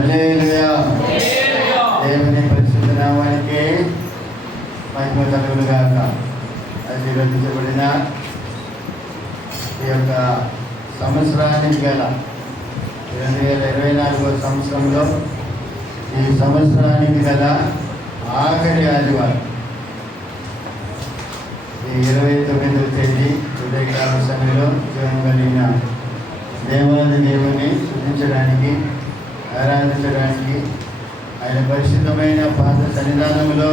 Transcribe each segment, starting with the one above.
హల్లెలూయా. దేవుని పరిశుద్ధ నామానికి మహిమ కలుగును గాక. ఆశీర్వదించబడిన ఈ యొక్క సంవత్సరానికి గల 2024 సంవత్సరంలో ఈ సంవత్సరానికి గల ఆఖరి ఆదివారం ఈ 29వ తేదీ ఉదయకాల సమయంలో జీవం కలిగిన దేవాది దేవుని స్తుతించడానికి, ఆరాధించడానికి, ఆయన పరిశుద్ధమైన పాత సన్నిధానంలో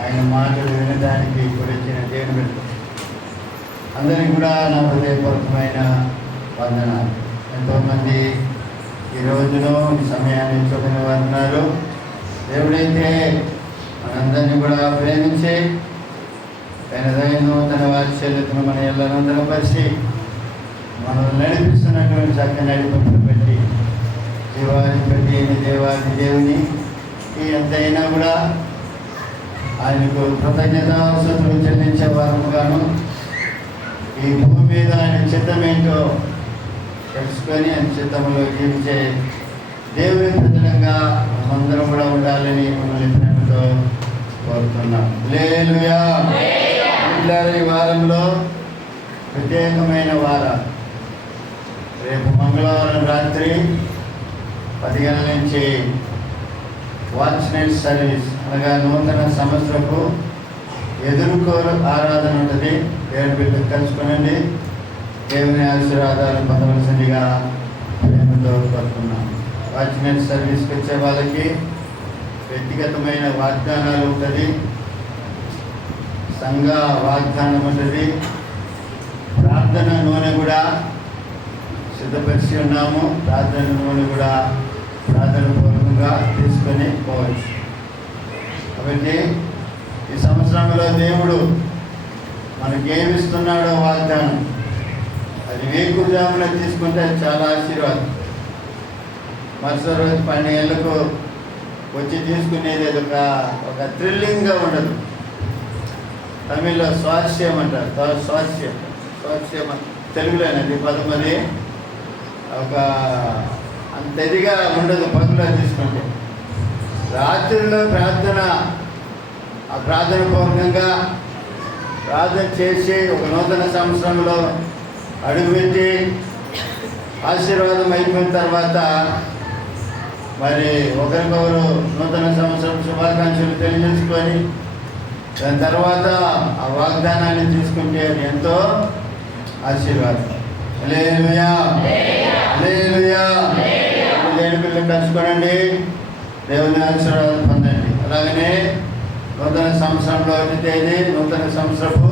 ఆయన మాటలు వినడానికి వచ్చిన దేవుని అందరికీ కూడా నా హృదయపూర్వకమైన వందనాలు. ఎంతోమంది ఈ రోజులో ఈ సమయాన్ని చూపిన వారు ఉన్నారు. దేవుడైతే మనందరినీ కూడా ప్రేమించి ఆయన దయను తన వాత్సల్యతను మన ఎల్లరందరం పరిచి మనల్ని నడిపిస్తున్నటువంటి చక్కని నడిపింపును పెట్టి జీవాధిపతి దేవాది దేవుని ఈ ఎంతైనా కూడా ఆయనకు కృతజ్ఞతాస్తుతులు చెల్లించే వారముగాను ఈ భూమి మీద ఆయన చిత్తమేంటో తెలుసుకొని ఆయన చిత్తంలో జీవించే దేవుని ప్రజలంగా అందరం కూడా ఉండాలని మిమ్మల్ని ప్రేమతో కోరుతున్నాం. హల్లెలూయా. ఈ వారంలో ప్రత్యేకమైన వారం. రేపు మంగళవారం రాత్రి 10 గంటల నుంచి వాచ్ నైట్ సర్వీస్ అనగా నూతన సంవత్సరపు ఎదుర్కోలు ఆరాధన ఉంటుంది. దేవుని బిడ్డలు కలుసుకునండి. దేవుని ఆశీర్వాదాలు పొందవలసిందిగా ప్రేమతో కోరుతున్నాం. వాచ్ నైట్ సర్వీస్కి వచ్చే వాళ్ళకి వ్యక్తిగతమైన వాగ్దానాలు ఉంటుంది, సంఘ వాగ్దానం ఉంటుంది, ప్రార్థన నూనె కూడా సిద్ధపరిచి ఉన్నాము. ప్రార్థన నూనె కూడా ప్రార్థన పూర్వకంగా తీసుకొని పోవచ్చు. కాబట్టి ఈ సంవత్సరంలో దేవుడు మనకేమిస్తున్నాడో వాగ్దానం అది వేకుజామున తీసుకుంటే చాలా ఆశీర్వాదం. మరుసటి రోజు 12 ఏళ్ళకు వచ్చి తీసుకునేది ఒక థ్రిల్లింగ్గా ఉండదు. తమిళ్లో స్వాస్యం అంటారు. స్వాస్యం తెలుగులోనది పదం. అది ఒక అంత ఇదిగా ఉండదు పనులో తీసుకుంటే. రాత్రిలో ప్రార్థన పూర్వకంగా ప్రార్థన చేసి ఒక నూతన సంవత్సరంలో అడుగుపెట్టి ఆశీర్వాదం అయిపోయిన తర్వాత మరి ఒకరికొకరు నూతన సంవత్సరం శుభాకాంక్షలు తెలియజేసుకొని దాని తర్వాత ఆ వాగ్దానాన్ని తీసుకుంటే ఎంతో ఆశీర్వాదం. హల్లెలూయా. హల్లెలూయా. దేవుని పిల్లలు కలుసుకోనండి, దేవుని ఆశీర్వాదం పొందండి. అలాగనే నూతన సంవత్సరంలో 1వ తేదీ నూతన సంవత్సరపు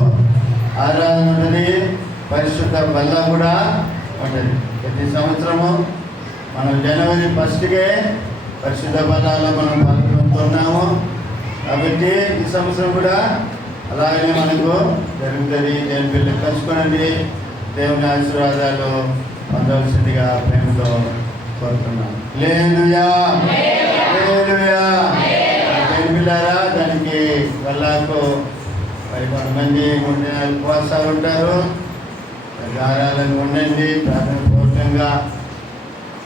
ఆరాధన ఉంటుంది, పరిశుద్ధ బల్ల కూడా ఉంటుంది. ప్రతి సంవత్సరము మనం జనవరి 1కే పరిశుద్ధ బల్లాలో మనం పాల్గొంటున్నాము. కాబట్టి ఈ సంవత్సరం కూడా అలాగే మనకు జరుగుతుంది. దేవుని పిల్లలు కలుసుకోనండి, దేవుని ఆశీర్వాదాలు పొందవలసిందిగా ప్రేమతో కోరుతున్నాం. హల్లెలూయా. హల్లెలూయా. దేవుని పిల్లారా, దానికి వెళ్ళాకు మరి కొంతమంది 3 నెలలు ఉపవాసాలు ఉంటారు. ఆరాధనలు ఉండండి. ప్రార్థన పూర్వకంగా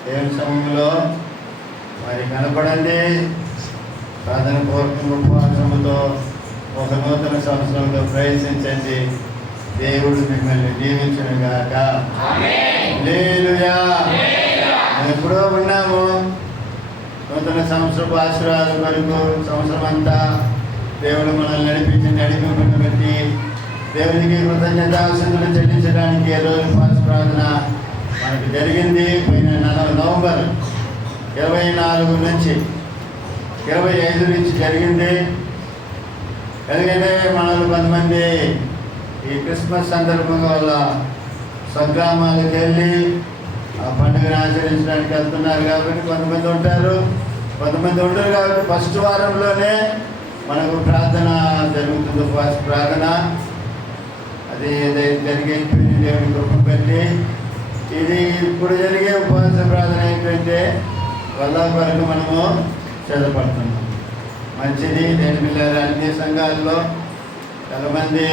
దేవుని సమయంలో మరి కనపడండి. ప్రార్థన పూర్వకంగా ఉపవాసముతో ఒక నూతన సంవత్సరంలో ప్రవేశించండి. దేవుడు మిమ్మల్ని దీవించునుగాక. హల్లెలూయా. మేము ఎప్పుడో ఉన్నాము నూతన సంవత్సరపు ఆశీర్వాదం వరకు. సంవత్సరం అంతా దేవుడు మనల్ని నడిపింపును బట్టి దేవునికి కృతజ్ఞతాస్తుతులు చెల్లించడానికి ఏ రోజు ఉపవాస ప్రార్థన మనకు జరిగింది. పోయిన నవంబర్ 24 నుంచి 25 నుంచి జరిగింది. ఎందుకంటే మనల్ని కొంతమంది ఈ క్రిస్మస్ సందర్భంగా వాళ్ళ స్వగ్రామాలకు వెళ్ళి ఆ పండుగను ఆచరించడానికి వెళ్తున్నారు. కాబట్టి కొంతమంది ఉంటారు, కొంతమంది ఉండరు. కాబట్టి ఫస్ట్ వారంలోనే మనకు ప్రార్థన జరుగుతుంది, ఉపవాస ప్రార్థన. అది జరిగిపోయింది దేవుని కృప పెట్టి. ఇది ఇప్పుడు జరిగే ఉపవాస ప్రార్థన ఏంటంటే వల్ల వరకు మనము సిద్ధపడుతున్నాం. మంచిది. దేవుని పిల్లలు అన్ని సంఘాల్లో చాలామంది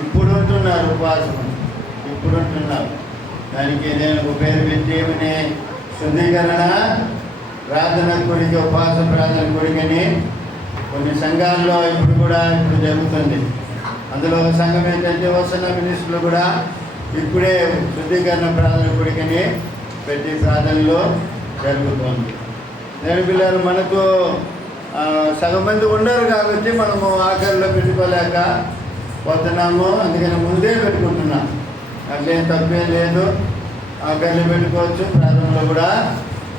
ఇప్పుడు ఉంటున్నారు, ఉపవాసం ఇప్పుడు ఉంటున్నారు. దానికి నేను పేరు పెట్టి శుద్ధీకరణ ప్రార్థన కూడిక, ఉపవాస ప్రార్థన కూడికని కొన్ని సంఘాల్లో ఇప్పుడు జరుగుతుంది. అందులో ఒక సంఘం ఏంటంటే వసన మినిస్టర్లు కూడా ఇప్పుడే శుద్ధీకరణ ప్రార్థన కూడికని పెట్టి ప్రార్థనలో జరుగుతుంది. నేను పిల్లలు మనకు సగం మంది ఉండరు కాబట్టి మనము ఆఖరిలో పెట్టుకోలేక పోతున్నాము. అందుకని ముందే పెట్టుకుంటున్నాం. అట్లేం తప్పేం లేదు. ఆఖరిలో పెట్టుకోవచ్చు. ప్రార్థనలో కూడా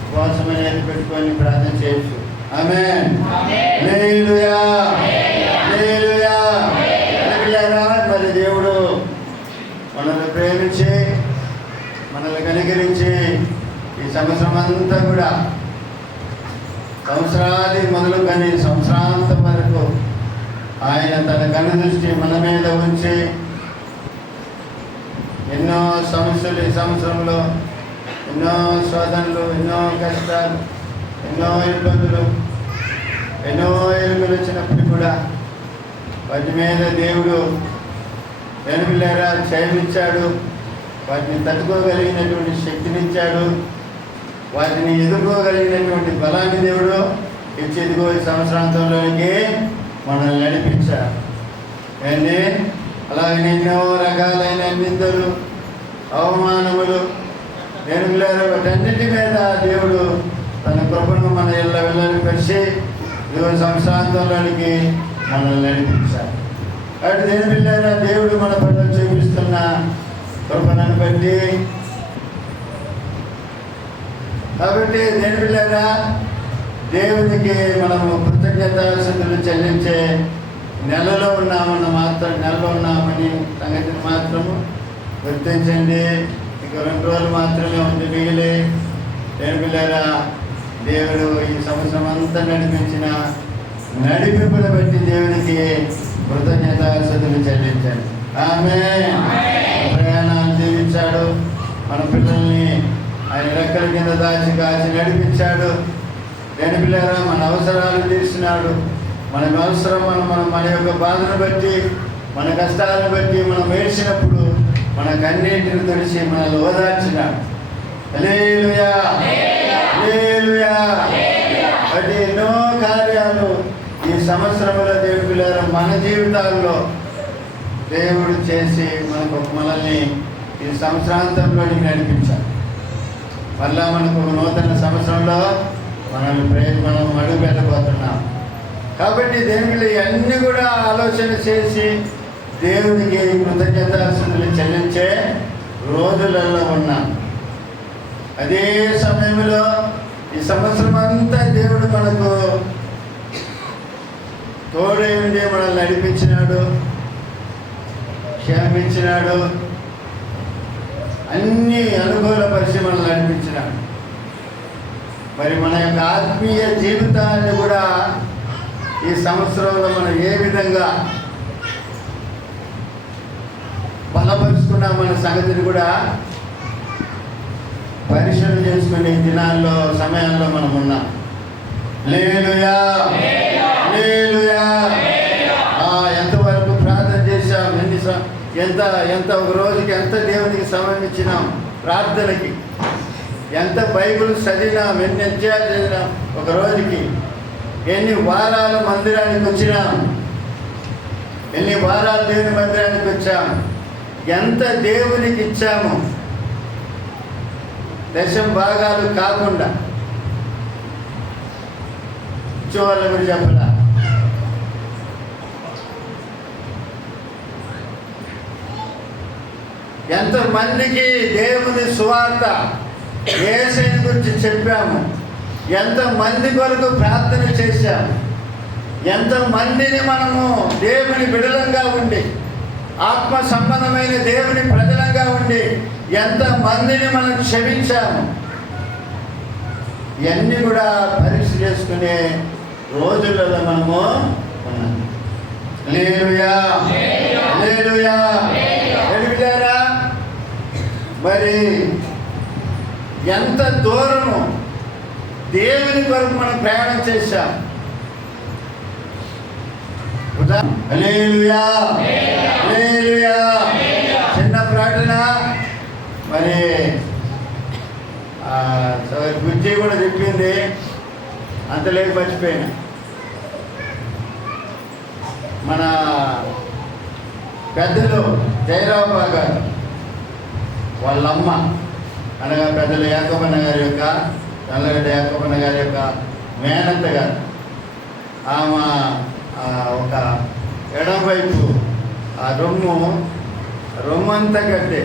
ఉపవాసం అనేది పెట్టుకొని ప్రార్థన చేయొచ్చు. ఆమేన్. హల్లెలూయా, హల్లెలూయా. మరి దేవుడు మనల్ని ప్రేమించి మనల్ని కనికరించి ఈ సంవత్సరం అంతా కూడా సంవత్సరాది మొదలుకొని సంవత్సరాంతం వరకు ఆయన తన కనుదృష్టి మన మీద ఉంచి ఎన్నో సమస్యలు ఈ సంవత్సరంలో, ఎన్నో శోధనలు, ఎన్నో కష్టాలు, ఎన్నో ఇబ్బందులు, ఎన్నో ఎలుకలు వచ్చినప్పుడు కూడా వాటి మీద దేవుడు వెనుకలేరా క్షయమిచ్చాడు. వాటిని తట్టుకోగలిగినటువంటి శక్తినిచ్చాడు. వాటిని ఎదుర్కోగలిగినటువంటి బలాన్ని దేవుడు ఇచ్చేదిగో ఈ సంవత్సరాంతంలోనికి మనల్ని నడిపించాడు. కానీ అలాగే ఎన్నో రకాలైన నిందలు, అవమానములు, వెనుకలేరా వాటన్నిటి మీద దేవుడు తన కృపను మన ఇళ్ళ వెళ్ళని పరిచి ఇదిగో సంవత్సరాంతంలోనికి మనల్ని నడిపించాడు. అటు దేని పిల్లారా దేవుడు మన పట్ల చూపిస్తున్న కృపణను బట్టి కాబట్టి దేని పిల్లారా దేవునికి మనము కృతజ్ఞతాస్తుతులు చెల్లించే నెలలో ఉన్నామని సంగతిని మాత్రము గుర్తించండి. ఇక 2 రోజులు మాత్రమే ఉంది మిగిలి. దేని పిల్లారా దేవుడు ఈ సంవత్సరం అంతా నడిపించిన నడిపింపును బట్టి దేవునికి కృతజ్ఞతాస్తుతులు చెల్లించండి. ఆమేన్. ప్రయాణాలు జీవించాడు. మన పిల్లల్ని ఆయన రెక్కల కింద దాచి కాచి నడిపించాడు. దేని పిల్లారా మన అవసరాలు తీర్చినాడు. మన అవసరం మన యొక్క బాధను బట్టి, మన కష్టాలను బట్టి మనం వేసినప్పుడు మన కన్నీటిని తుడిచి మనల్ని ఓదార్చినాడు. హల్లెలూయా, హల్లెలూయా. అది ఎన్నో కార్యాలు ఈ సంవత్సరంలో దేవుడి పిల్లల మన జీవితాల్లో దేవుడు చేసి మనల్ని ఈ సంవత్సరాంతంలోకి నడిపించాలి. మళ్ళా మనకు నూతన సంవత్సరంలో మనం అడుగు పెట్టబోతున్నాం. కాబట్టి దేవుళ్ళు ఇవన్నీ కూడా ఆలోచన చేసి దేవునికి కృతజ్ఞతాస్తుతులు చెల్లించే రోజులలో ఉన్నాం. అదే సమయంలో ఈ సంవత్సరం అంతా దేవుడు మనకు తోడై ఉండి మనల్ని నడిపించినాడు, క్షమించినాడు, అన్ని అనుకూలపరిచి మనల్ని నడిపించినాడు. మరి మన యొక్క ఆత్మీయ జీవితాన్ని కూడా ఈ సంవత్సరంలో మనం ఏ విధంగా బలపరుచుకున్నామన్న సంగతిని కూడా పరిశీలన చేసుకునే దినాల్లో సమయాల్లో మనం ఉన్నాం. హల్లెలూయా, హల్లెలూయా. ఎంతవరకు ప్రార్థన చేశాం, ఎంత ఒక రోజుకి ఎంత దేవునికి సమయం ఇచ్చినాం ప్రార్థనకి, ఎంత బైబిల్ చదివినాం, ఎన్ని అధ్యాయాలు చదివినాం ఒక రోజుకి, ఎన్ని వారాలు మందిరానికి వచ్చినాం, ఎన్ని వారాలు దేవుని మందిరానికి వచ్చాం, ఎంత దేవునికి ఇచ్చాము. 10 భాగాలు కాకుండా ఇచ్చేవాళ్ళ గురించి చెప్పలా. ఎంతమందికి దేవుని సువార్త యేసుని గురించి చెప్పాము, ఎంతమంది కొరకు ప్రార్థన చేశాము, ఎంతమందిని మనము దేవుని బిడలంగా ఉండి, ఆత్మ సంబంధమైన దేవుని ప్రజలంగా ఉండి ఎంతమందిని మనం క్షమించాము. ఇవన్నీ కూడా పరీక్ష చేసుకునే రోజులలో మనము ఉన్నాం. హల్లెలూయా, హల్లెలూయా. ఎలివిదారా మరి ఎంత దూరము దేవుని కొరకు మనం ప్రయాణం చేశాం. హల్లెలూయా, హల్లెలూయా. చిన్న ప్రార్థన మరి బుజ్జి కూడా చెప్పింది. అంత లేక మర్చిపోయినా. మన పెద్దలు జయరావు గారు వాళ్ళమ్మ అనగా పెద్దలు యాకోబన్న గారి యొక్క నల్లగడ్డ యాకోబన్న గారి యొక్క మేనత్త గారు, ఆమె ఒక ఎడం వైపు ఆ రొమ్ము అంతా కట్టే.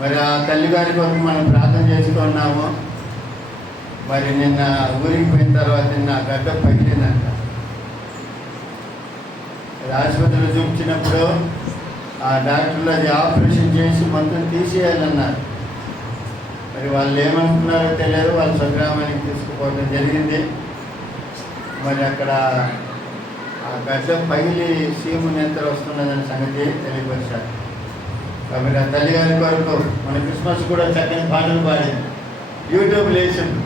మరి ఆ తల్లిగారి కొరకు మనం ప్రార్థన చేసుకున్నాము. మరి నిన్న ఊరికి పోయిన తర్వాత నిన్న గడ్డ పగిలిందంట. ఆసుపత్రిలో చూపించినప్పుడు ఆ డాక్టర్లు అది ఆపరేషన్ చేసి మొత్తం తీసేయాలన్నారు. మరి వాళ్ళు ఏమనుకున్నారో తెలియదు, వాళ్ళు స్వగ్రామానికి తీసుకుపోవడం జరిగింది. మరి అక్కడ ఆ గడ్డ పగిలి సీము నెత్తర వస్తున్నదనే సంగతి తెలియపరిచారు. కాబట్టి ఆ తల్లిగారి కొరకు మన క్రిస్మస్ కూడా చక్కని పాటలు పాడింది, యూట్యూబ్ లేచింది.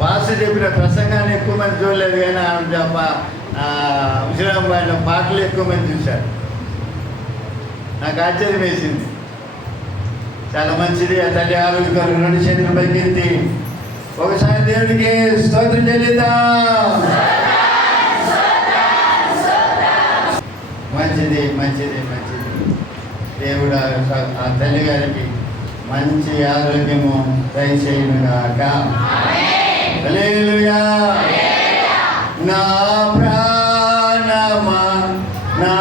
పాస్టర్ చెప్పిన ప్రసంగాన్ని ఎక్కువ మంది చూడలేదు, కానీ విశ్రామ పాడిన పాటలు ఎక్కువ మంది చూశారు. నాకు ఆశ్చర్యం వేసింది. చాలా మంచిది. ఆ తల్లి ఆరోగ్యకరం. 2 చేతులు పైకెత్తి ఒకసారి దేవుడికి స్తోత్రం చెల్లిద్దాం. మంచిది మంచిది మంచిది. దేవుడు ఆ తల్లి గారికి మంచి ఆరోగ్యము దయచేయునుగాక. హల్లెలూయా. నా ప్రాణమా నా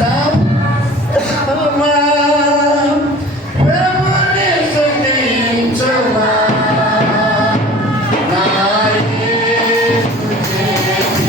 సమా ప్రభుని స్తుతించుమా. నా యేసు చేసి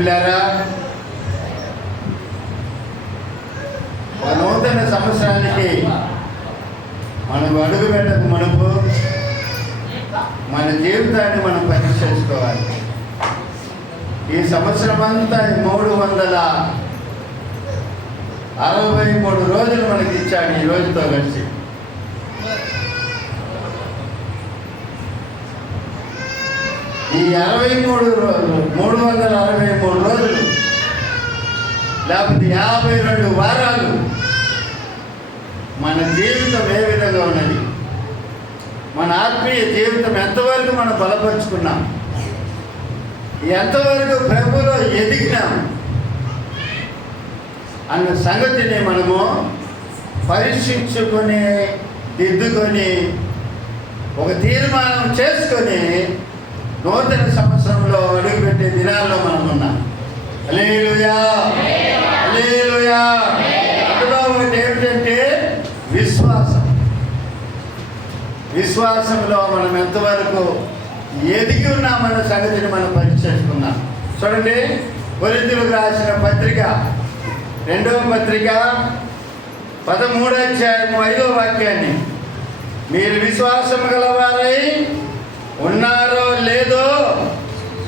పిల్లారా, ఒక నూతన సంవత్సరానికి మనం అడుగు పెట్టక మునుపు మన జీవితాన్ని మనం పరీక్షించుకోవాలి. ఈ సంవత్సరం అంతా 363 రోజులు మనకి ఇచ్చాడు ఈ రోజుతో కలిసి. ఈ 363 రోజులు లేకపోతే 52 వారాలు మన జీవితం ఏ విధంగా ఉన్నది, మన ఆత్మీయ జీవితం ఎంతవరకు మనం బలపరుచుకున్నాం, ఎంతవరకు ప్రభువులో ఎదిగినాం అన్న సంగతిని మనము పరీక్షించుకొని దిద్దుకొని ఒక తీర్మానం చేసుకొని నూతన సంవత్సరంలో అడుగుపెట్టే దినాల్లో మనం ఉన్నాం. హల్లెలూయా, హల్లెలూయా. అందులో ఒకటి ఏమిటంటే విశ్వాసం. విశ్వాసంలో మనం ఎంతవరకు ఎదిగి ఉన్నామన్న సంగతిని మనం పరీక్షించుకున్నాం. చూడండి, కొరింథీయులకు రాసిన పత్రిక 2వ పత్రిక 13వ అధ్యాయం 5వ వాక్యాన్ని, మీరు విశ్వాసం గలవారై ఉన్నారో లేదో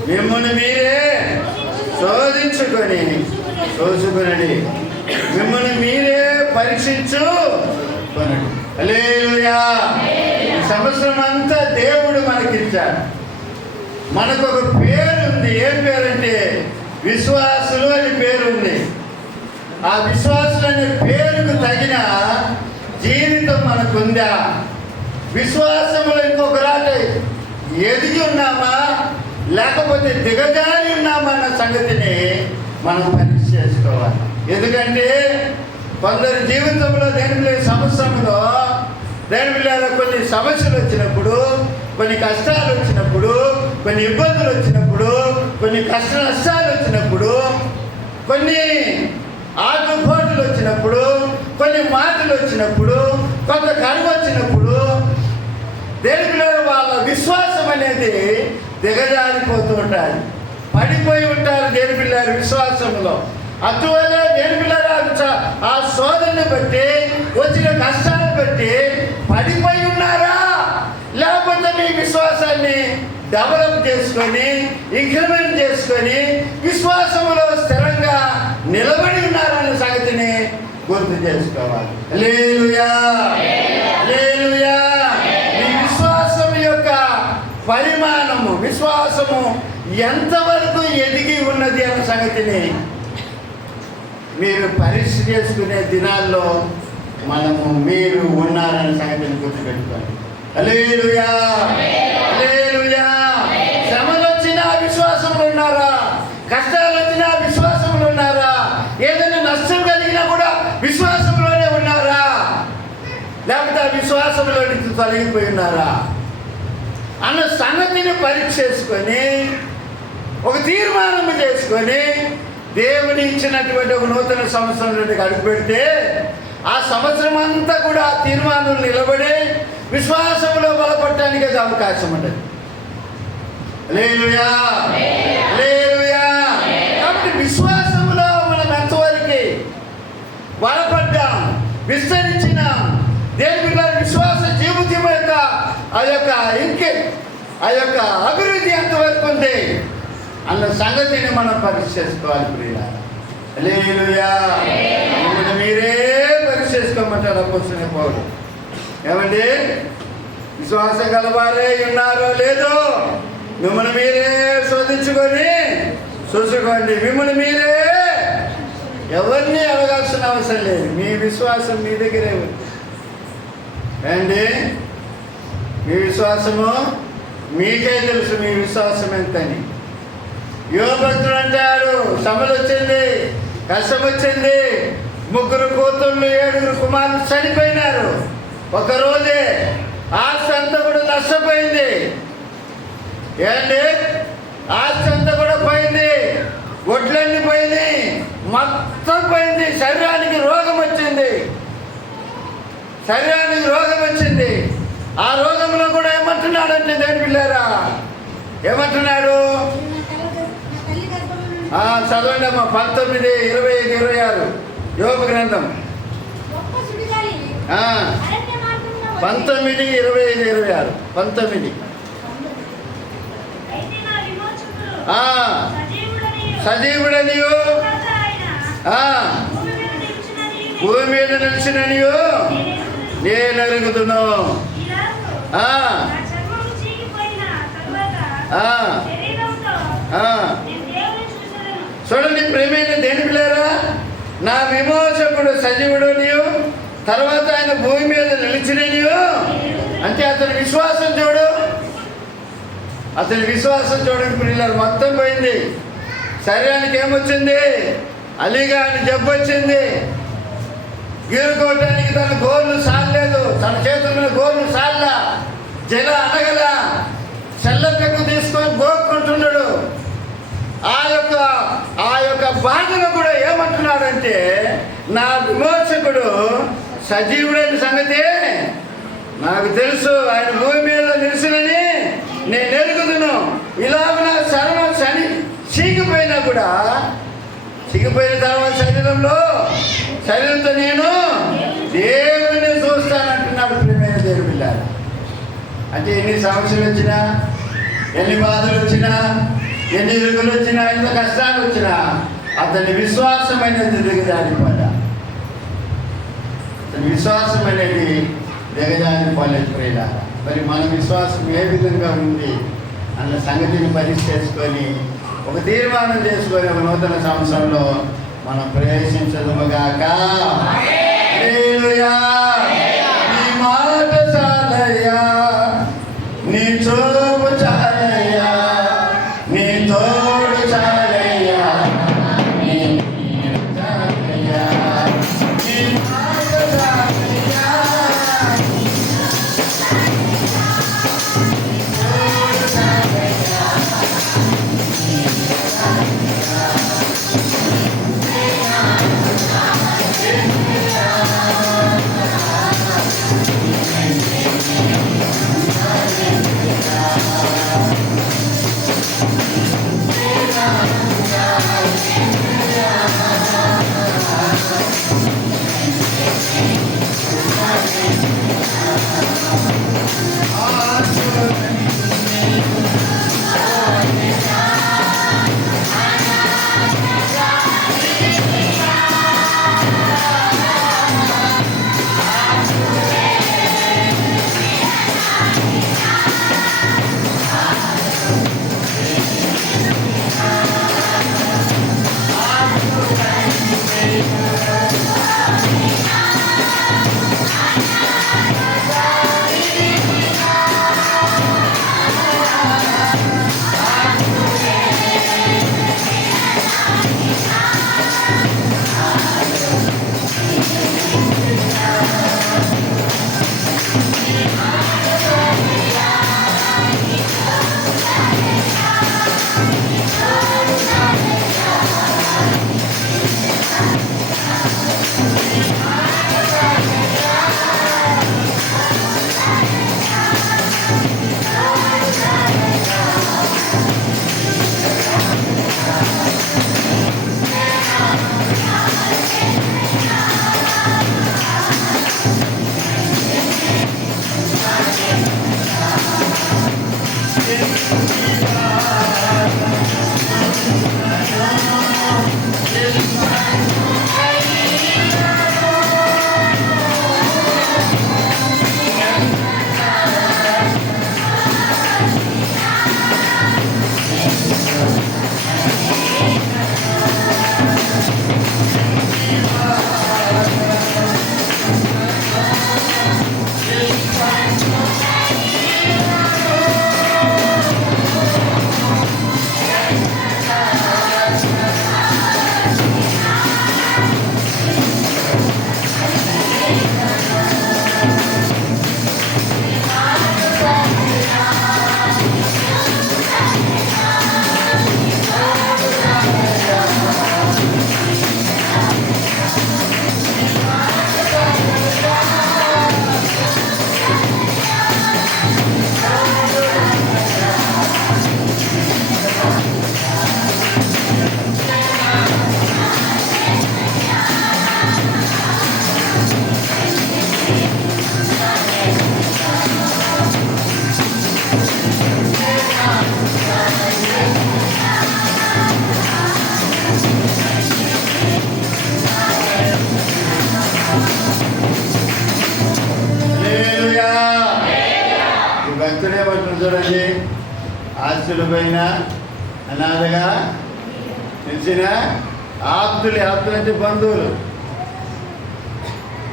మిమ్మల్ని మీరే చూసుకొనండి, మిమ్మల్ని మీరే పరీక్షించుకొనండి. హల్లెలూయా. ఈ సంవత్సరం అంతా దేవుడు మనకిచ్చాడు. మనకు ఒక పేరు ఉంది. ఏం పేరంటే విశ్వాసులు అని పేరు ఉంది. ఆ విశ్వాసులు అనే పేరుకు తగిన జీవితం మనకుందా? విశ్వాసంలో ఇంకొక రాట ఎదిగి ఉన్నామా లేకపోతే దిగజారి ఉన్నామా అన్న సంగతిని మనం పరీక్ష చేసుకోవాలి. ఎందుకంటే కొందరి జీవితంలో సంవత్సరంలో కొన్ని సమస్యలు వచ్చినప్పుడు, కొన్ని కష్టాలు వచ్చినప్పుడు, కొన్ని ఇబ్బందులు వచ్చినప్పుడు, కొన్ని కష్ట నష్టాలు వచ్చినప్పుడు, కొన్ని ఆటుపోటులు వచ్చినప్పుడు, కొన్ని మాటలు వచ్చినప్పుడు, కొంత కరువు వచ్చినప్పుడు దేవుని వాళ్ళ విశ్వాసం అనేది దిగజారిపోతూ ఉంటారు, పడిపోయి ఉంటారు దేవుని పిల్లల విశ్వాసంలో. అందువల్ల దేవుని పిల్లల ఆ శోధనని బట్టి వచ్చిన కష్టాన్ని బట్టి పడిపోయి ఉన్నారా, లేకపోతే మీ విశ్వాసాన్ని డెవలప్ చేసుకొని ఇంక్రిమెంట్ చేసుకొని విశ్వాసంలో స్థిరంగా నిలబడి ఉన్నారన్న సంగతిని గుర్తు చేసుకోవాలి. హల్లెలూయా, హల్లెలూయా. మీ విశ్వాసం యొక్క పరిమాణము, విశ్వాసము ఎంతవరకు ఎదిగి ఉన్నది అన్న సంగతిని మీరు పరీక్ష చేసుకునే దినాల్లో మీరు ఉన్నారన్న సంగతిని గుర్తుపెట్టుకోండి. హల్లెలూయా, హల్లెలూయా. శ్రమలు వచ్చినా విశ్వాసంలో ఉన్నారా? కష్టాలు వచ్చినా విశ్వాసంలో ఉన్నారా? ఏదైనా నష్టం కలిగినా కూడా విశ్వాసంలోనే ఉన్నారా? లేకపోతే ఆ విశ్వాసంలో నుంచి తొలగిపోయి ఉన్నారా అన్న సంగతిని పరీక్ష చేసుకొని ఒక తీర్మానం చేసుకొని దేవుని ఇచ్చినటువంటి ఒక నూతన సంవత్సరంలోకి అడుగు పెడితే ఆ సంవత్సరం అంతా కూడా ఆ తీర్మానం నిలబడి విశ్వాసంలో బలపడటానికి అది అవకాశం ఉండదు. హల్లెలూయా, హల్లెలూయా. కాబట్టి విశ్వాసంలో మనం ఎంతవరకు బలపడ్డాం, విస్తరించినాం, దేవుని విశ్వాస జీవితం యొక్క ఆ యొక్క అభివృద్ధి ఎంతవరకు ఉంది అన్న సంగతిని మనం పరీక్ష చేసుకోవాలి. ప్రియులారా, హల్లెలూయా. మిమ్మల్ని మీరే పరీక్ష చేసుకోమంటాడు అపోస్తలుడైన పౌలు. ఏమండి, విశ్వాసం గలవారే ఉన్నారో లేదో మిమ్మల్ని మీరే చూసుకోండి. మిమ్మల్ని మీరే ఎవరిని అడగాల్సిన అవసరం లేదు. మీ విశ్వాసం మీ దగ్గరే ఉంది. అండి, మీ విశ్వాసము మీకే తెలుసు. మీ విశ్వాసం ఎంతని. యోగభక్తుడు అంటాడు, శ్రమలు వచ్చింది, కష్టం వచ్చింది, 3 కూతుళ్ళు 7 కుమారులు చనిపోయినారు ఒకరోజే. ఆస్తి అంతా కూడా నష్టపోయింది. ఏంటి, ఆస్తి అంతా కూడా పోయింది, ఒడ్లన్నీ పోయింది, మొత్తం పోయింది. శరీరానికి రోగం వచ్చింది. ఆ రోగంలో కూడా ఏమంటున్నాడంటే దేవుని పిల్లారా, ఏమంటున్నాడు? చదవండి అమ్మా. 19, 25, 26 యోబు గ్రంథం. 19, 25, 26. 19. సజీవుడనియు భూమి మీద నిలిచిననియు నేను ఎరుగుదును. చూడండి ప్రేమైన దేని పిల్లారా, నా విమోచకుడు సజీవుడు నీవు, తర్వాత ఆయన భూమి మీద నిలిచిన నీవు అంటే అతని విశ్వాసం చూడు. అతని విశ్వాసం చూడండి పిల్లలు. మొత్తం పోయింది. శరీరానికి ఏమొచ్చింది? అలీగా అని జబ్బు వచ్చింది. గీరుకోవటానికి తన గోర్లు సాగలేదు, తన చేతుల మీద గోర్లు సాగలా, జల అనగల చెల్లపెక్కు తీసుకొని గోక్కుంటున్నాడు. ఆ యొక్క బాధను కూడా ఏమంటున్నాడంటే, నా విమోచకుడు సజీవుడైన సంగతి నాకు తెలుసు, ఆయన భూమి మీద నిలిచినని నేను ఎరుగుదును. ఇలాగ నా చర్మం చీకిపోయినా కూడా, చీకిపోయిన తర్వాత శరీరంతో నేను దేవుని చూస్తానంటున్నాడు ప్రియమైన దేవుని పిల్లారు. అంటే ఎన్ని సమస్యలు వచ్చినా, ఎన్ని బాధలు వచ్చినా, ఎన్ని ఇరుగులు వచ్చినా, ఎంత కష్టాలు వచ్చినా అతని విశ్వాసం అనేది దిగజారిపోలే. అతని విశ్వాసం అనేది దిగజారిపోలేదు ప్రియుల. మరి మన విశ్వాసం ఏ విధంగా ఉంది అన్న సంగతిని పరిశీలించుకొని ఒక తీర్మానం చేసుకొని ఒక నూతన సంవత్సరంలో మనం ప్రవేశించదుముగాక. హల్లెలూయా. నీ మాట చాలయ్యా, నీ చూపు చాలయ్యా, నీ తోడు చాలయ్యా, నీ చాలయ్యా, నీ మాట చాలయ్యా, నీ తోడు చాలయ్యా. ఆస్తులపైన అనాథగా తెలిసిన ఆప్తులు అంటే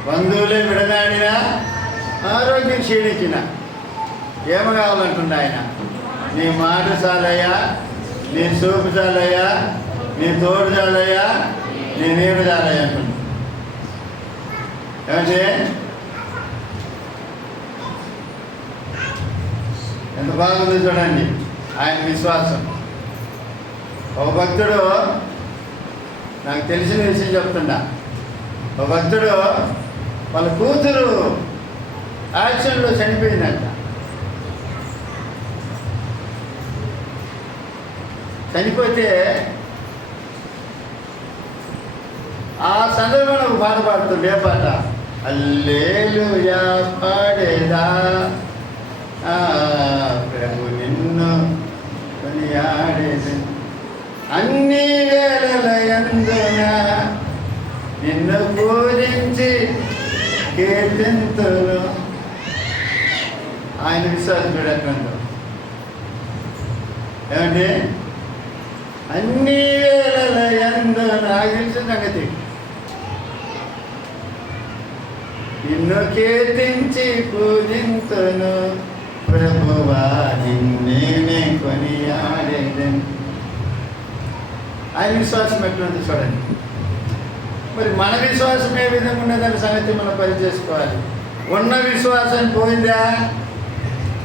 బంధువులే విడనాడిన ఆరోగ్యం క్షీణించిన ఏమి కావాలంటుండ ఆయన? నీ మాట చాలయ్యా, నీ చూపు చాలయ్యా, నీ తోడు చాలయ్యా, నీ నీడు చాలయ్యా అంటుంది. ఏమంటే ఎంత బాగుంది చూడండి ఆయన విశ్వాసం. ఒక భక్తుడు, నాకు తెలిసిన విషయం చెప్తుండా, ఒక భక్తుడు వాళ్ళ కూతురు యాక్సిడెంట్లో చనిపోయిందంట. చనిపోతే ఆ సందర్భంలో ఒక పాట పాడుతుంది. ఏ పాట? హల్లెలూయా పాడేదా ప్రభు నిన్ను కొనియాడేది, అన్ని వేళలయందున నిన్ను పూజించి కీర్తింతును. ఆయన విశ్వాసం చూడట్లేదు. ఏమండి? అన్ని వేళలయందున నాకు తెలిసిన సంగతి, నిన్ను కీర్తించి పూజింతును ప్రభువా నిన్నే కొనియాడేదను. ఆయన విశ్వాసం ఎట్లుంది చూడండి. మరి మన విశ్వాసం ఏ విధంగా ఉన్నదనే సంగతి మనం పరిచేసుకోవాలి. ఉన్న విశ్వాసం పోయిందా,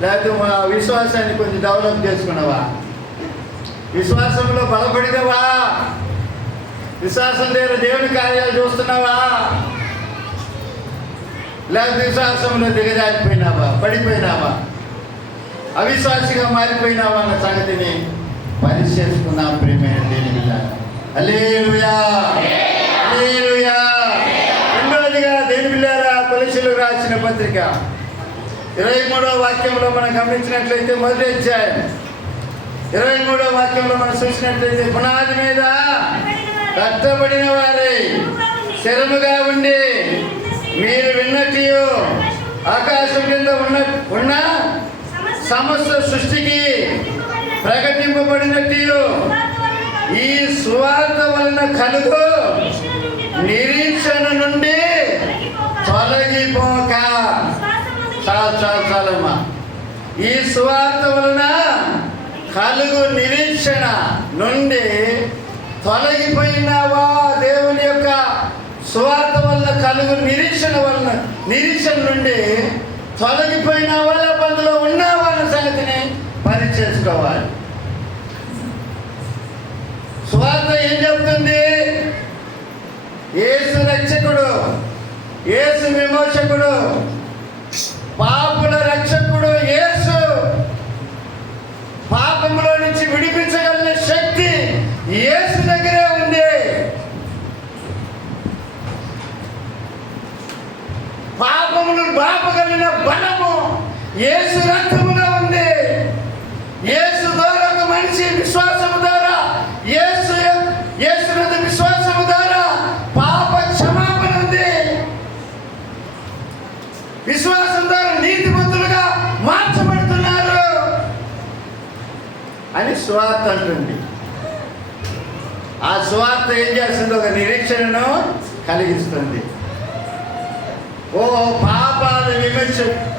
లేకపోతే మా విశ్వాసాన్ని కొంచెం డెవలప్ చేసుకున్నావా? విశ్వాసంలో బలపడినవా? విశ్వాసం దగ్గర దేవుని కార్యాలు చూస్తున్నావా? లేకపోతే విశ్వాసంలో దిగజారిపోయినావా, పడిపోయినావా, అవిశ్వాసిగా మారిపోయినావా అన్న సంగతిని పరిశీలించుకున్నాం. ప్రియమైన దేవుని బిడ్డలారా, హల్లెలూయా హల్లెలూయా. రెండవదిగా దేవుని బిడ్డలారా, కొలస్సీయులకు రాసిన పత్రిక 23వ వాక్యంలో మనం గమనించినట్లయితే, మొదటి అధ్యాయం 23వ వాక్యంలో మనం చూసినట్లయితే, పునాది మీద కట్టబడిన వారై స్థిరముగా ఉండి మీరు విన్నట్టు ఆకాశం కింద ఉన్న సమస్త సృష్టికి ప్రకటింపబడినట్టు ఈ సువార్త వలన కలుగు నిరీక్షణ నుండి తొలగిపోక, చాలమ్మా, ఈ సువార్త వలన కలుగు నిరీక్షణ నుండి తొలగిపోయినావా? దేవుని యొక్క సువార్త వల్ల కలుగు నిరీక్షణ నుండి తొలగిపోయినావా, లేకపోతే అందులో ఉన్నావా అన్న సంగతిని పరీక్షించుకోవాలి. సువార్త ఏం చెప్తుంది? యేసు రక్షకుడు, యేసు విమోచకుడు, పాపుల రక్షకుడు యేసు. పాపంలో నుంచి విడిపించగలిగిన శక్తి యేసు దగ్గరే ఉంది. పాపమును బాపగలిగిన బలము యేసు రక్తములో ఉంది. యేసు ద్వారా ఒక మనిషి విశ్వాసము ద్వారా, యేసు విశ్వాసము ద్వారా పాప క్షమాపణ ఉంది. విశ్వాసం ద్వారా నీతిమంతులుగా మార్చబడుతున్నారు అని సువార్త అంటుంది. ఆ సువార్త ఏం చేస్తుంది? ఒక నిరీక్షణను కలిగిస్తుంది. ఓ పాపాల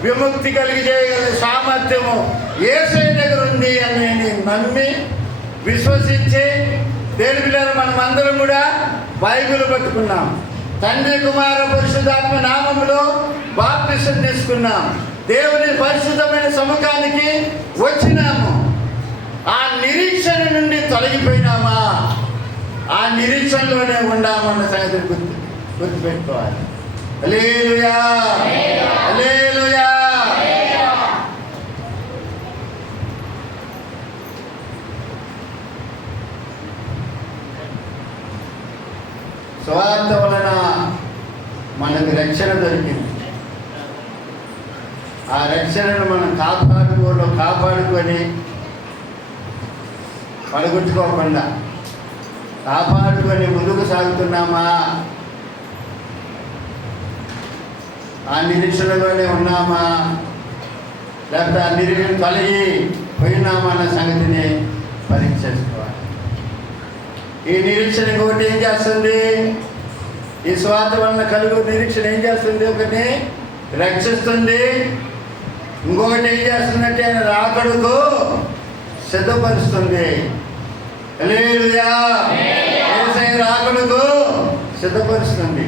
విముక్తి కలిగి చేయగల సామర్థ్యము యేసయ్య దగ్గర ఉంది అని నమ్మి విశ్వసించి దేవుని బిడ్డలారా, మనం అందరం కూడా బైబిల్ పట్టుకున్నాం. తండ్రి కుమార పరిశుద్ధాత్మ నామములో బాప్తిసం తీసుకున్నాం. దేవుని పరిశుద్ధమైన సముఖానికి వచ్చినాము. ఆ నిరీక్షణ నుండి తొలగిపోయినామా? ఆ నిరీక్షణలోనే ఉండామన్న సంగతిని గుర్తుపెట్టుకోవాలి. హల్లెలూయా హల్లెలూయా. సువార్త వలన మనకు రక్షణ దొరికింది. ఆ రక్షణను మనం కాపాడుకొని పడగొట్టుకోకుండా కాపాడుకొని ముందుకు సాగుతున్నామా? ఆ నిరీక్షణలోనే ఉన్నామా? లేకపోతే ఆ నిరీక్షణ తొలగి పోయినామన్న సంగతిని పరీక్షించుకోవాలి. ఈ నిరీక్షణ ఇంకొకటి ఏం చేస్తుంది? ఈ స్వాత వలన కలుగు నిరీక్షణ ఏం చేస్తుంది? ఒకటి రక్షిస్తుంది, ఇంకొకటి ఏం చేస్తుందంటే ఆయన రాకడకు సిద్ధపరుస్తుంది. హల్లెలూయా! యేసయ్య రాకడకు సిద్ధపరుస్తుంది.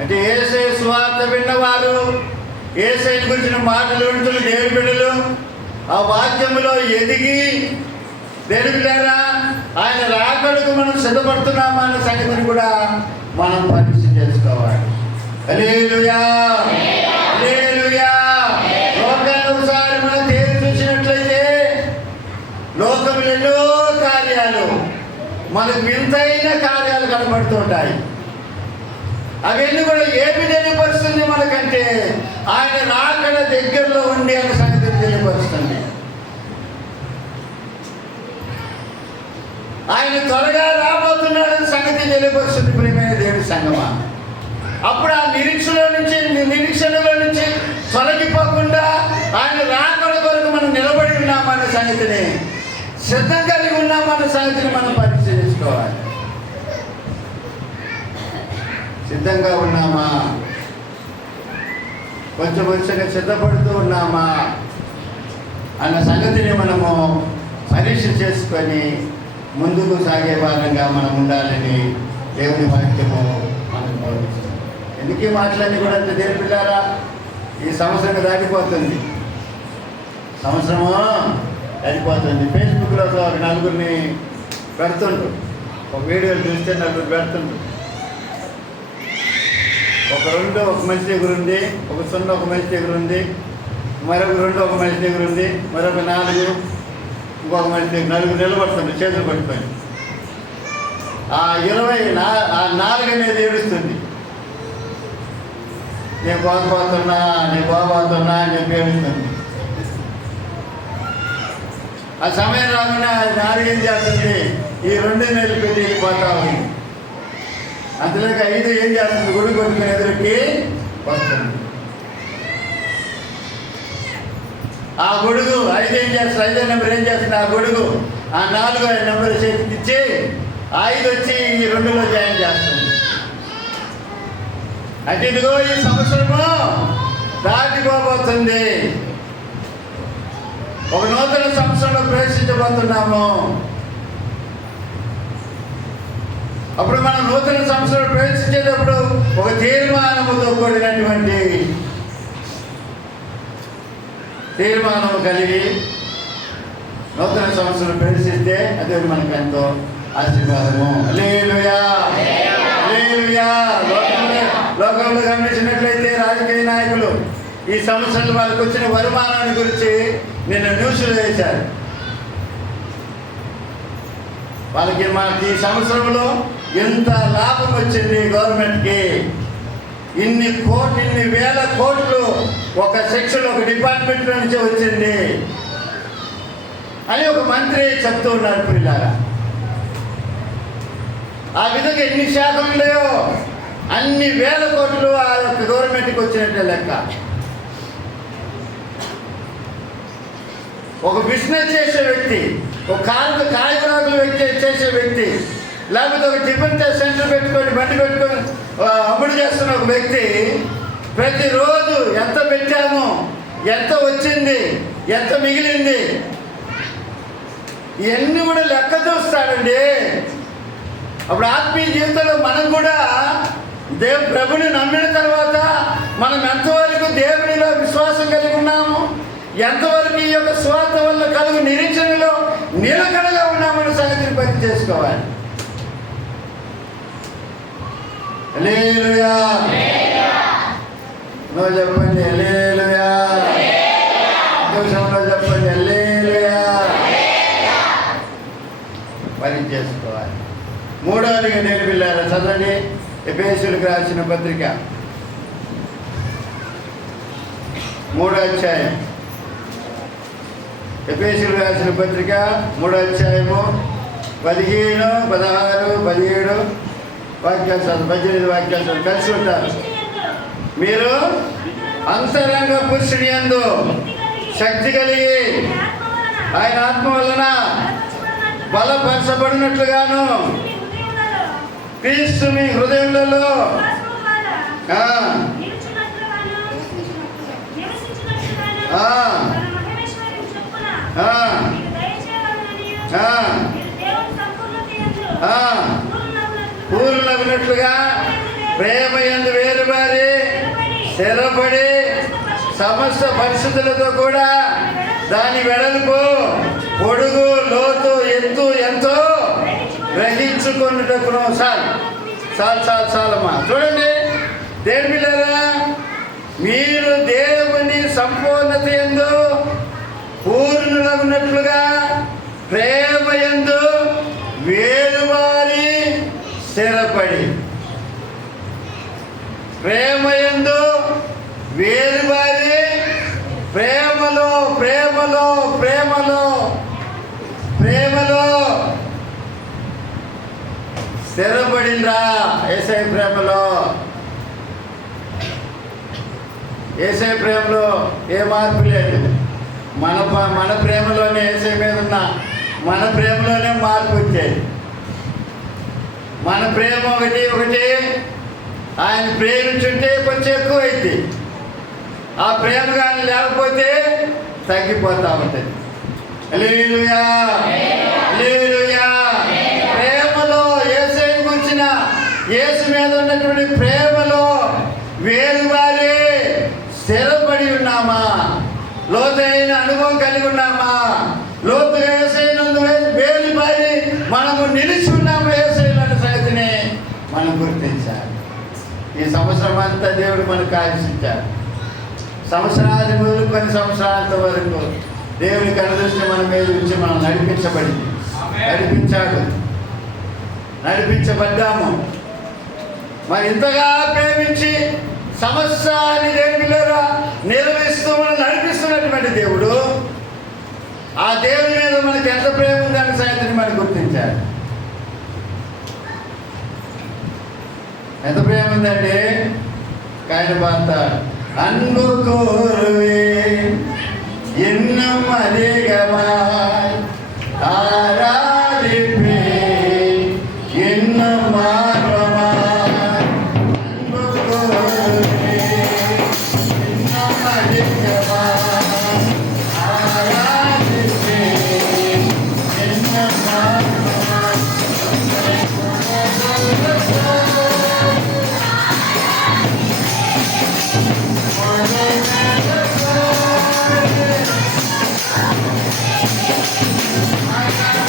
అంటే యేసయ్య సువార్త విన్నవారు, యేసయ్య గురించిన మాటలు వింటున్న దేవుని బిడ్డలు ఆ వాక్యములో ఎదిగి దేవులారా ఆయన రాకడకు మనం సిద్ధపడుతున్నామా అన్న సంగతిని కూడా మనం పరీక్ష చేసుకోవాలి. హల్లెలూయా! హల్లెలూయా! లోకాన్ని ఒకసారి మనం తేరి చూసినట్లయితే లోకంలో ఎన్నో కార్యాలు, మనకు వింతైన కార్యాలు కనబడుతుంటాయి. అవన్నీ కూడా ఏమి తెలియపరుస్తుంది మనకంటే ఆయన రాకడ దగ్గరలో ఉండి అనే సంగతిని తెలియపరుస్తుంది. ఆయన త్వరగా రాబోతున్నాడని సంగతి తెలియపరుస్తుంది. ప్రియమైన దేవుని సంగమా, అప్పుడు ఆ నిరీక్షణలో నుంచి తొలగిపోకుండా ఆయన రాకడ కొరకు మనం నిలబడి ఉన్నామన్న సంగతిని, సిద్ధం కలిగి ఉన్నామన్న సంగతిని మనం పరిశీలించుకోవాలి. సిద్ధంగా ఉన్నామా? కొంచెం కొంచెంగా సిద్ధపడుతూ ఉన్నామా అన్న సంగతిని మనము పరీక్ష చేసుకొని ముందుకు సాగే భాగంగా మనం ఉండాలని దేవుని వాక్యము మనకు బోధిస్తుంది. ఎందుకు ఈ మాటలన్నీ కూడా అంత దేవుని పిల్లారా, ఈ సంవత్సరం దాటిపోతుంది, సంవత్సరము దాటిపోతుంది. ఫేస్బుక్లో ఒక నలుగురిని పెడుతుండ్రు, ఒక వీడియోలు చూస్తే నలుగురు పెడుతుండ్రు. ఒక మనిషి దగ్గర ఉంది, ఒక 0 ఒక మనిషి దగ్గర ఉంది, మరొక 2 ఒక మనిషి దగ్గర ఉంది, మరొక 4 ఇంకొక మనిషి దగ్గర, 4 నిలబడుతుంది చేతులు పట్టుకొని. ఆ 4 అనేది ఏడుస్తుంది. నేను బాగుపోతున్నా అని చెప్పి ఏడుస్తుంది. ఆ సమయం రాకుండా 4 ఏం చేస్తుంది? ఈ 2 నెలలు పెట్టి వెళ్ళిపోతా ఉంది. అంతలోకి 5 ఏం చేస్తుంది? గుడి కొట్టుకుని ఎదురుకి వస్తుంది. ఆ గొడుగు 5 ఏం చేస్తుంది? 5వ నెంబర్ ఏం చేస్తుంది? ఆ గొడుగు ఆ 4వ నెంబర్ చేతికి ఇచ్చి 5 వచ్చి ఈ 2లో జాయిన్ చేస్తుంది. అంటే ఇదిగో ఈ సంవత్సరము దాటిపోబోతుంది, ఒక నూతన సంవత్సరంలో ప్రవేశించబోతున్నాము. అప్పుడు మనం నూతన సంవత్సరం ప్రవేశించేటప్పుడు ఒక తీర్మానముతో కూడినటువంటి తీర్మానము కలిగి నూతన సంవత్సరం ప్రవేశిస్తే అదే మనకు ఎంతో ఆశీర్వాదము. హల్లెలూయా! హల్లెలూయా! లోకంలో గమనించినట్లయితే రాజకీయ నాయకులు ఈ సంవత్సరంలో వాళ్ళకి వచ్చిన வருమానాన్ని గురించి నిన్న న్యూస్లో వేశారు. వాళ్ళకి మనకి ఈ సంవత్సరంలో ఎంత లాభం వచ్చింది గవర్నమెంట్కి, ఇన్ని వేల కోట్లు ఒక సెక్షన్ ఒక డిపార్ట్మెంట్లో నుంచే వచ్చింది అని ఒక మంత్రి చెప్తూ ఉన్నారు. పిల్లారా, ఆ విధంగా ఎన్ని శాఖలు ఉన్నాయో అన్ని వేల కోట్లు ఆ యొక్క గవర్నమెంట్కి వచ్చినట్టే లెక్క. ఒక బిజినెస్ చేసే వ్యక్తి, ఒక కాయగూరలు చేసే వ్యక్తి, లేకపోతే ఒక టిఫిన్ సెంటర్ పెట్టుకొని బండి పెట్టుకొని అమ్ముడు చేస్తున్న ఒక వ్యక్తి ప్రతిరోజు ఎంత పెట్టాము, ఎంత వచ్చింది, ఎంత మిగిలింది, ఇవన్నీ కూడా లెక్క చూస్తాడండి. అప్పుడు ఆత్మీయ జీవితంలో మనం కూడా ప్రభుని నమ్మిన తర్వాత మనం ఎంతవరకు దేవునిలో విశ్వాసం కలిగి ఉన్నాము, ఎంతవరకు ఈ యొక్క స్వార్థ వల్ల కలుగు నిరీక్షణలో నిలకడగా ఉన్నామని సంగతిని పని చేసుకోవాలి. హల్లెలూయా! చెప్పండి హల్లెలూయా! చెప్పండి హల్లెలూయా! పని చేసుకోవాలి. 3వదిగా నేను పిల్లారా చదవండి. ఎఫెసీయులకు రాసిన పత్రిక 3వ అధ్యాయం. ఎఫెసీయులకు రాసిన పత్రిక 3వ అధ్యాయము 15, 16, 17 వాక్యాలు చదువు, 18 వాక్యాలు చదువు. కలిసి ఉంటారు. మీరు అంతరంగ పురుషుని యందు శక్తి కలిగి ఆయన ఆత్మ వలన బలపరచబడినట్లుగాను క్రీస్తు మీ హృదయములలో పూర్ణమైనట్లుగా ప్రేమ యందు వేరుబారి స్థిరపడి సమస్త పరిస్థితులతో కూడా దాని వెడల్పు పొడుగు లోతు ఎత్తు ఎంతో గ్రహించుకున్నటకును. చాలమ్మా. చూడండి దేవుని పిల్లరా, మీరు దేవుని సంపూర్ణత యందు పూర్ణులగునట్లుగా ప్రేమ యందు వేరువారి స్థిరపడి, ప్రేమ యందు వేరువారి ప్రేమలో ప్రేమలో ప్రేమలో ప్రేమలో స్థిరపడిందా? యేసయ్య ప్రేమలో, యేసయ్య ప్రేమలో ఏ మార్పు లేదు. మన ప్రేమలోనే యేసయ్య మీద ఉన్న మన ప్రేమలోనే మార్పు వచ్చేది. మన ప్రేమ ఒకటి ఆయన ప్రేమించుంటే కొంచెం ఎక్కువ అయింది. ఆ ప్రేమ కానీ లేకపోతే తగ్గిపోతూ ఉంటుంది. హల్లెలూయా, హల్లెలూయా. ప్రేమలో యేసయ్యను గురించిన యేసు మీద ఉన్నటువంటి ప్రేమలో వేరువారి స్థిరపడి ఉన్నామా? లోతైన అనుభవం కలిగి ఉన్నామా? లోతుగా యేసయ్యనందు వేరుబారి మనము నిలిచి ఉన్నామా? యేసయ్యను సంగతిని మనం గుర్తించాలి. ఈ సంవత్సరం అంతా దేవుడు మనకు ఆశించాడు. సంవత్సరాది మొదలు కొన్ని సంవత్సరాల వరకు దేవుని కనుదృష్టి మన మీద నుంచి మనం నడిపించబడ్డాము. మరి ఇంతగా ప్రేమించి సమస్యని దేవుని పిల్లరా నిర్వహిస్తూ మనం నడిపిస్తున్నటువంటి దేవుడు, ఆ దేవుని మీద మనకి ఎంత ప్రేమ ఉందని సంగతిని మనం గుర్తించాలి. ఎంత ప్రేమ ఉందండి? ఆయన పాత அன்பு கூறுவே இன்னும் அதிகமாய் ஆராதிப்பே இன்னும் ஆர்வமாய் அன்பு கூறுவே இன்னும் அதிகமாய் ஆராதிப்பே இன்னும் ஆர்வமாய் I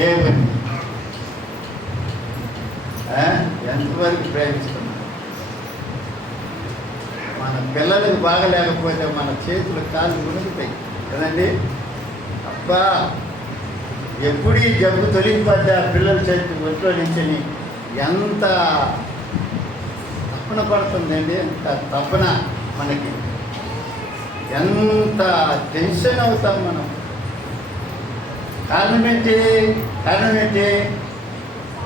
దేవుని ఎంతవరకు ప్రేమిస్తున్నాం? మన పిల్లలకు బాగలేకపోతే మన చేతులు కాళ్ళు మునుగుతాయి కదండి. అబ్బా ఎప్పుడు ఈ జబ్బు తొలగిపోతే ఆ పిల్లల చేతి ఒంట్లో నుంచని ఎంత తపన పడుతుందండి, ఎంత తపన మనకి, ఎంత టెన్షన్ అవుతాం మనం. కారణం ఏంటి?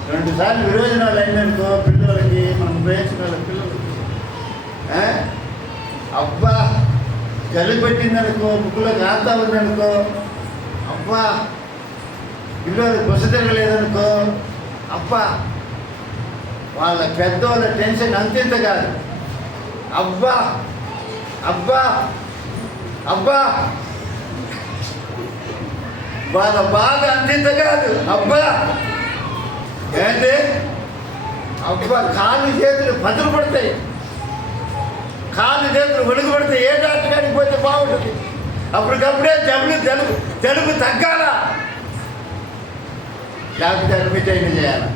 2 సార్లు విరోజనాలు అయిందనుకో పిల్లలకి, మనం ప్రేమించిన వాళ్ళ పిల్లలకి అబ్బా జలు పెట్టిందనుకో, ముక్కులో కాంతా ఉందనుకో, అబ్బా పిల్లలు బుస తిరగలేదనుకో, అబ్బా వాళ్ళ పెద్దవాళ్ళ టెన్షన్ అంతింత కాదు. అబ్బా అబ్బా అబ్బా వాళ్ళ బాధ అంతింత కాదు. అబ్బా ఏంటి? అబ్బా కాళ్ళు చేతులు బదులు పడతాయి, కాళ్ళు చేతులు వణుకు పడతాయి. ఏ డాక్టర్ గారికి పోతే బాగుంటుంది? అప్పటికప్పుడే జలుబు తగ్గాల, లేకపోతే అడ్మిట్ అయిన చేయాలి.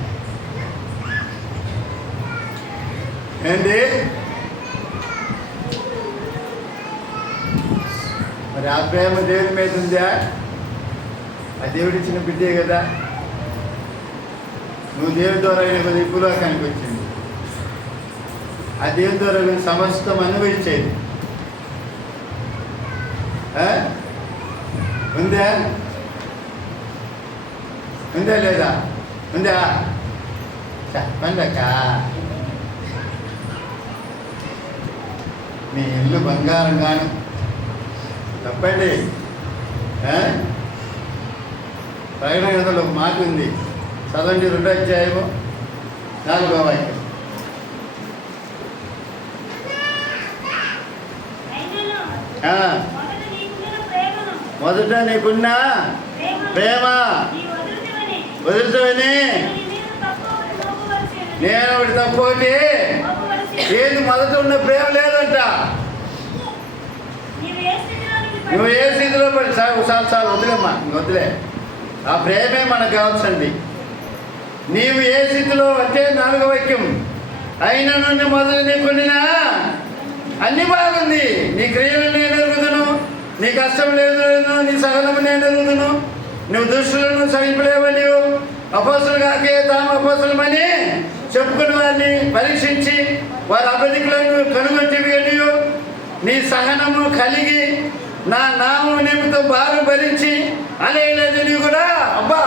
ఏంటి మరి ఆ ప్రేమ దేవుడి మీద ఉందా? ఆ దేవుడిచ్చిన బిడ్డే కదా. నువ్వు దేవుడి ద్వారా అయిన కొద్ది భూలోకానికి వచ్చింది. ఆ దేవుడి ద్వారా సమస్తం అనుభవించేది ఉందా? ఉందా లేదా? ఉందా? చెప్పండక్క. నీ ఇల్లు బంగారం గాను. చెప్పండి. ప్రకటన గ్రంథంలో ఒక మాట ఉంది, చదవండి. 2వ అధ్యాయము 4వ వాక్యం. మొదట నీకున్న ప్రేమ వదులుతావని నేను ఒకటి తప్పటి ఏది మొదట ఉన్న ప్రేమ లేదంట. నువ్వు ఏ స్థితిలో పడి చాలు వదిలేమ్మా, వదిలే. ఆ ప్రేమే మనకు కావచ్చండి. నీవు ఏ స్థితిలో అంటే 4వ వాక్యం, అయినా నుండి మొదలు నీకున్నా అన్ని బాగుంది. నీ క్రియలు నేను ఎరుగుదును, నీ కష్టం లేదు, నీ సహనము నేను ఎరుగుదును. నువ్వు దుష్టులను సహింపలేవు. నీవు అపోస్తులు కాకే తాము అపోస్తులమని చెప్పుకుని వారిని పరీక్షించి వారి అబద్ధికులను కనుగొంటివి. నీవు నీ సహనము కలిగి నా నామం నిమిత్తం భారం భరించి అనేది నీవు కూడా. అబ్బా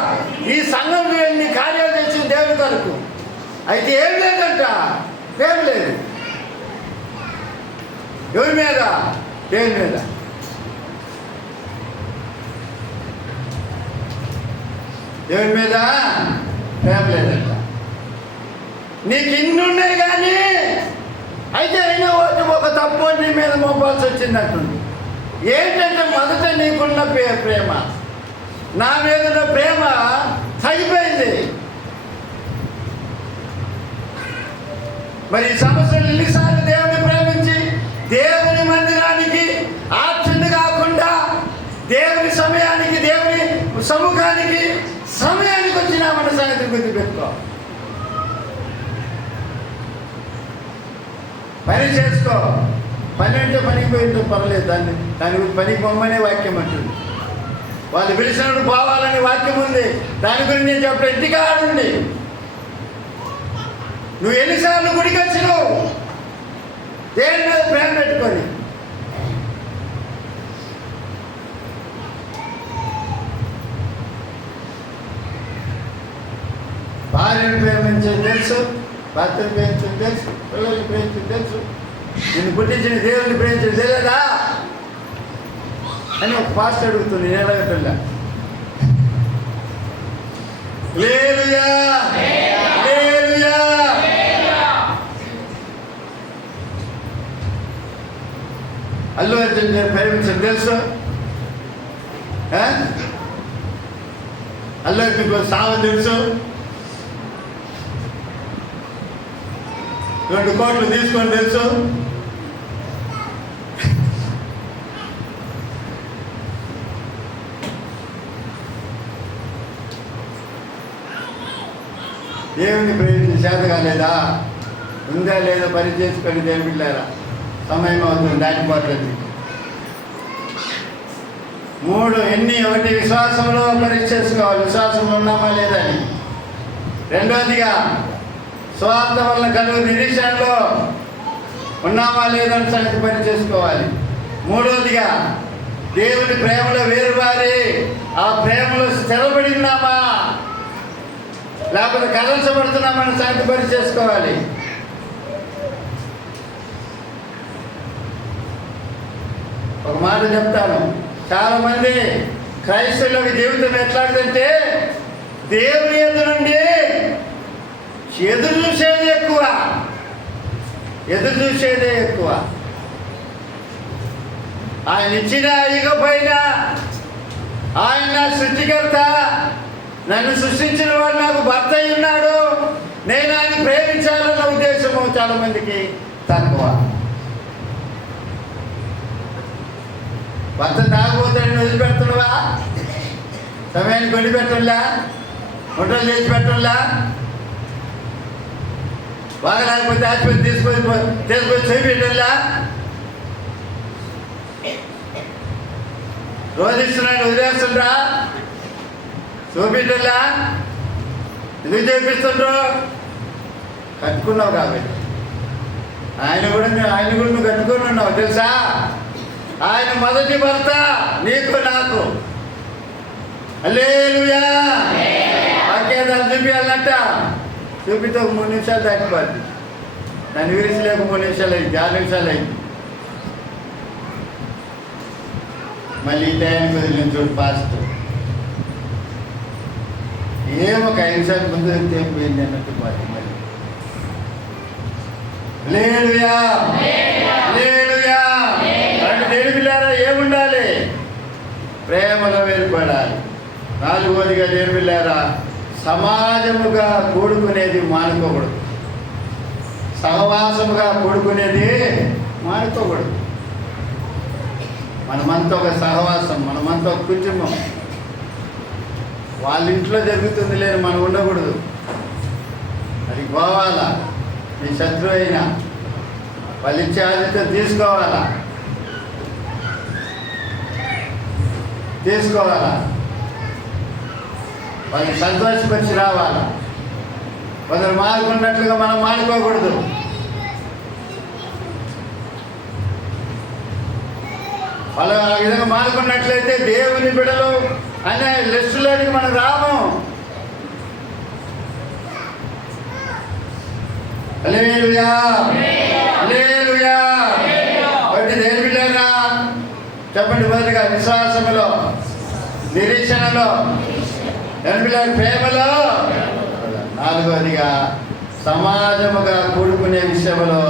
ఈ సంఘం నీ కార్యాలు చేసిన దేవుని కొరకు అయితే ఏం లేదంట. ఏం లేదు. ఎవరి మీద? దేవుని మీద. దేవుని మీద ప్రేమ లేదంట. నీకు ఇన్ని ఉన్నాయి కానీ అయితే అయినా ఒక తప్పు నీ మీద మోపాల్సి వచ్చిందంటుంది. ఏంటంటే మొదట నీకున్న ప్రేమ, నా మీద ఉన్న ప్రేమ తగ్గిపోయింది. మరి ఈ సంవత్సరం ఎన్నిసార్లు దేవుని ప్రేమించి దేవుని మందిరానికి ఆర్చండి కాకుండా దేవుని సమయానికి, దేవుని సముఖానికి సమయానికి వచ్చినా మన సంగతి గుర్తుపెట్టుకో. పని చేసుకో. పని అంటే పనికి పోయిందో పర్లేదు, దాని పనికి పొమ్మనే వాక్యం అంటుంది. వాళ్ళు పిలిచినప్పుడు పోవాలని వాక్యం ఉంది. దాని గురించి నేను చెప్పడం ఇంటికాడుండి. నువ్వు ఎన్నిసార్లు గుడికి వచ్చినావు? దేని మీద ప్రేమ పెట్టుకొని. భార్యను ప్రేమించేది తెలుసు, భర్తను ప్రేమించేది తెలుసు, పిల్లల్ని ప్రేమించేది తెలుసు, నిన్ను పుట్టించిన దేవుడిని ప్రేమించేది తెలియదా అని ఒక పాస్ట్ అడుగుతుంది. నేను అడగటల్లా. హల్లెలూయా, హల్లెలూయా. అల్లు అర్జున్ ప్రేమించడం తెలుసు. అల్లు అర్జున్ సావ తెలుసు. 2 కోట్లు తీసుకొని తెలుసు. దేవుని ప్రేమించిన చేత కాలేదా? ఉందా లేదా పని చేసుకొని దేవుని బిడ్డలారా, సమయం అవుతుంది, దాటిపోతుంది. 3 ఒకటి విశ్వాసంలో పరీక్ష చేసుకోవాలి, విశ్వాసంలో ఉన్నామా లేదని. 2వదిగా స్వార్థ వలన కలుగు నిరీక్షణలో ఉన్నామా లేదని సంగతి పని చేసుకోవాలి. 3వదిగా దేవుని ప్రేమలో వేరువారి ఆ ప్రేమలో స్థిరపడి ఉన్నామా లేకపోతే కదల్చబడుతున్నామని సంగతి పని చేసుకోవాలి. ఒక మాట చెప్తాను, చాలామంది క్రైస్తవులకు జీవితం ఎట్లాంటిదంటే దేవుని ఎదురు నుండి ఎదురు చూసేదే ఎక్కువ. ఆయన ఇచ్చిన ఇకపోయినా ఆయన నా సృష్టికర్త, నన్ను సృష్టించిన వాడు నాకు భర్త అయి ఉన్నాడు, నేను ఆయన ప్రేమించాలన్న ఉద్దేశము చాలా మందికి తక్కువ. భర్త తాగుపోతాడని వదిలిపెడుతున్నావా? సమయానికి వండి పెట్టంలా, వంటలు చేసి పెట్టంలా, బాగా లేకపోతే ఆసుపత్రి తీసుకొని చూపెట్టంలా, రోధిస్తున్నాడు వదిలేస్తుండ్రా, చూపించల్లా, ఎందుకు చేపిస్తుండ్రు? కట్టుకున్నావు కాబట్టి. ఆయన కూడా నువ్వు కట్టుకొని ఉన్నావు తెలుసా? ఆయన మొదటి భర్త నీకు నాకు. హల్లెలూయా. వాక్యాలు చూపించాలంట, చూపితే 3 నిమిషాలు దాటిపోద్ది. నన్ను విరిచలేక 3 నిమిషాలు అయింది, 6 నిమిషాలు అయింది. మళ్ళీ ఈ టైంకి వదిలిన చూడు ఫాస్ట్. ఏమో ఒక 5 నిమిషాలు ముందు ఏం పోయింది అన్నట్టు పోతుంది. మళ్ళీ హల్లెలూయా, హల్లెలూయా. అంటే దేవుని బిడ్డలారా ఏముండాలి? ప్రేమలో వేరుపడాలి. 4వదిగా దేవుని బిడ్డలారా సమాజముగా కూడుకునేది మానుకోకూడదు, సహవాసముగా కూడుకునేది మానుకోకూడదు. మనమంతా ఒక సహవాసం, మనమంతా ఒక కుటుంబం. వాళ్ళ ఇంట్లో జరుగుతుంది లేదు మనం ఉండకూడదు. అది పోవాలా. నీ శత్రువు అయినా వాళ్ళు ఇచ్చే ఆదిత్యం తీసుకోవాలా. వాళ్ళని సంతోషపరిచి రావాలా. కొందరు మానుకున్నట్లుగా మనం మానుకోకూడదు. వాళ్ళు ఆ విధంగా మానుకున్నట్లయితే దేవుని బిడ్డలు అనే లిస్టులోనికి మనం రాము. హల్లెలూయా, హల్లెలూయా. ఒకటి దేవుని బిడ్డలారా చెప్పండి, మొదటిగా విశ్వాసములో, నిరీక్షణలో, ప్రేమలో. 4వదిగా సమాజముగా కూడుకునే విషయంలో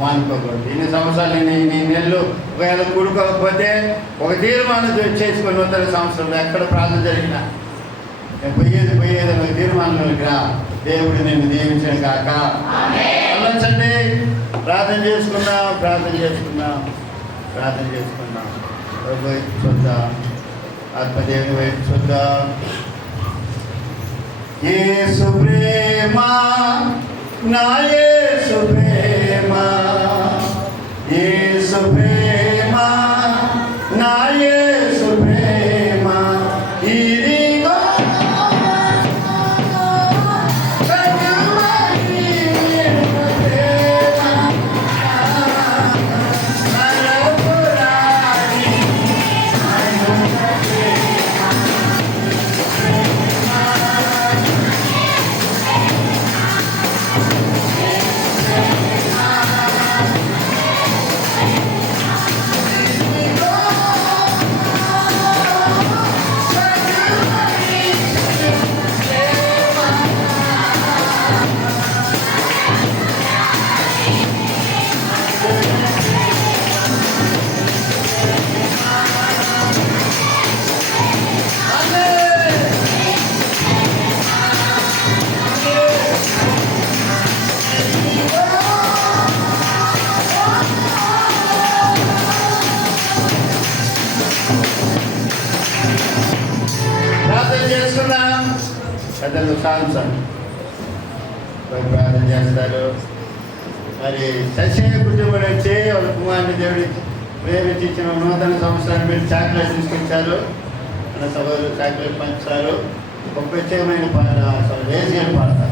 మానుకోకూడదు. ఇన్ని సంవత్సరాలు నీ నెలలు ఒకవేళ కూడుకోకపోతే ఒక తీర్మానం చేసుకొని నూతన సంవత్సరంలో ఎక్కడ ప్రార్థన జరిగినా నేను పోయేది ఒక తీర్మానంలోకి రా. దేవుడు నిన్ను దీవించను కాక. ఆలోచండి. ప్రార్థన చేసుకున్నాం. ప్రభు వైపు చూద్దాం, ఆత్మదేవుని వైపు చూద్దాం. యేసు ప్రేమ, నా యేసు ప్రేమ, యేసు ప్రేమ, నా యేసు ప్రేమ, ఇదిగో పెద్దలు సాంసన్ ప్రార్థన చేస్తారు. మరి సస్య కుటుంబం వచ్చి వాళ్ళ కుమారుని దేవుడి ప్రేమించి ఇచ్చిన నూతన సంవత్సరాన్ని మీరు చాక్లెట్ తీసుకొచ్చారు. మన సభలు చాక్లెట్ పంచుతారు. ఒక ప్రత్యేకమైన పాట అసలు వేసి పాడతారు.